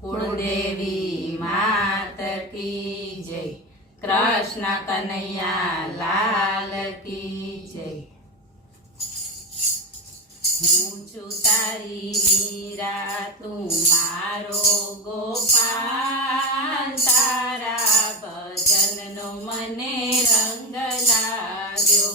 कुलदेवी मात की जय। कृष्ण कन्हैया लाल की जय। हूँ छू तारी मीरा तू मारो गोपाल, तारा भजन नो मने रंग लाग्यो।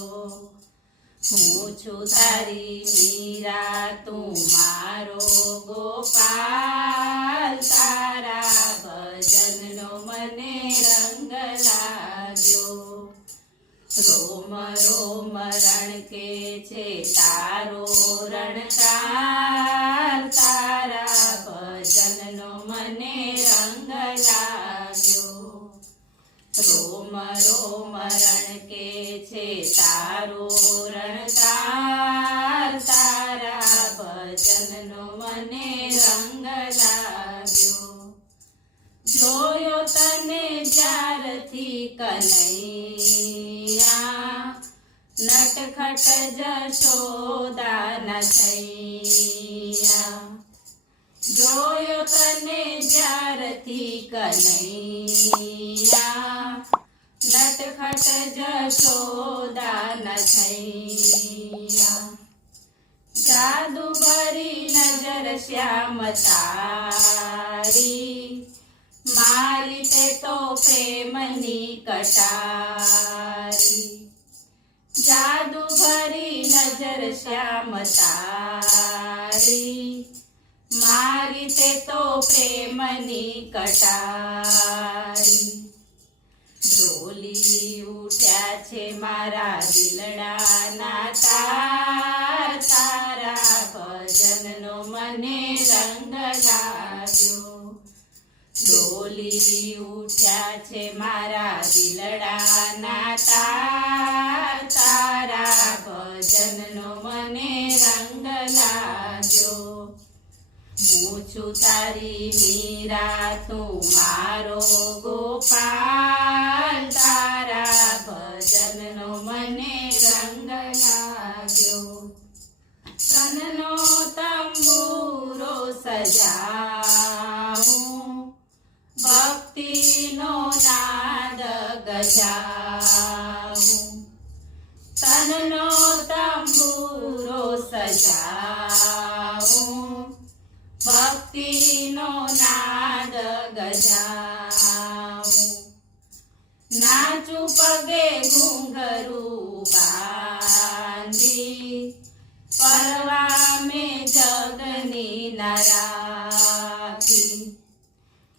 हूँ छू तारी मीरा तू मारो गोपाल, तारा भजन नो मने रंग लाग्यो। रोम रोम रण के छे तारो रणकार, तारा भजन नो मने रंग लाग्यो। रोम रोम रण के छे तारो रणकार, तारा भजन नो मने रंग लाग्यो। जोयो तने ज्यारथी कन्हैया, नटखट जशोदा न छैया। जोयो तने ज्यारथी कन्हैया, नटखट जशोदा न छैया। जादू भरी नजर श्याम तारी, मारी ते तो प्रेमनी कटारी। जादू भरी नजर श्याम तारी, मारी ते तो प्रेमनी कटारी। ढोली उठ्या छे मारा दिलडाना तार, तारा भजन नो मने रंग लाग्यो। ढोली उठ्या छे मारा दिलडाना तार, तारा भजन नो मने रंग लाग्यो। हूँ छू तारी मीरा तू मारो गोपाल, तारा भजन नो मने रंग लाग्यो। तननो तंबूरो सजाऊं, भक्ति नो नाद गजाऊं। तननो तंबूरो सजाऊं, भक्ति नो नाद गजाऊं। नाचू पगे घूंघरू बांधी, परवा में जगनी न राखी।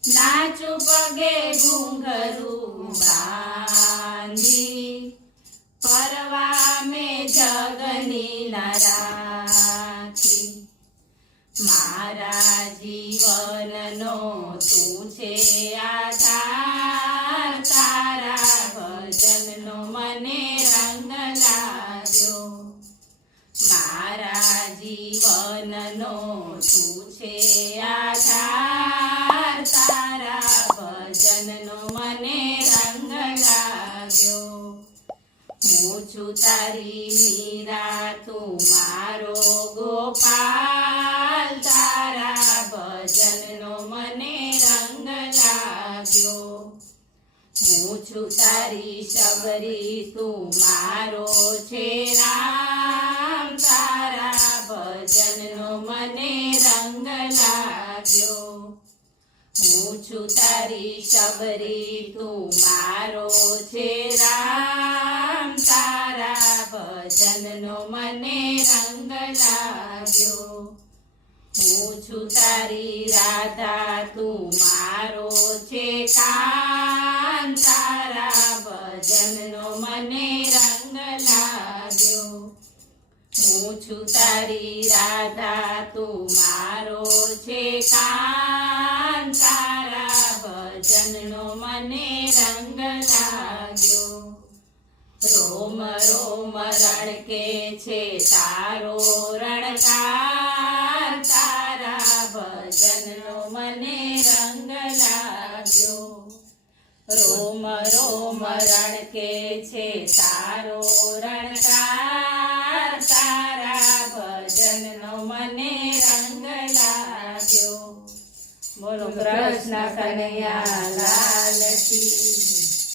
नाचू पगे घूंघरू बांधी, परवा में जगनी न राखी। मारा जीवन नो तू छे आधार, तारा भजन नो मने रंग लाग्यो। मारा जीवन नो तू छे आधार, तारा भजन नो मने रंग लाग्यो। हूँ छू तारी मीरा तू मारो गोपाल, तारा भजन नो मने रंग लाग्यो। हूँ छू तारी शबरी तू मारो छे राम, तारा भजन नो मने रंग लाग्यो। हूँ छू तारी शबरी तू मारो छे राम, तारा भजन नो मने रंग लाग्यो। हूँ छू तारी राधा तू मारो छे कान, तारा भजन नो मने रंग लाग्यो। हूँ छू तारी राधा तू मारो छे कान, तारा भजन नो मने रंग लाग्यो। रोम रोम रण के छे तारो रणकार, तारा भजन नो मने रंग लाग्यो। रोम रोम रण के छे तारो रणकार, तारा भजन नो मने रंग लाग्यो। બોલો કૃષ્ણ કનૈયા લાલ કી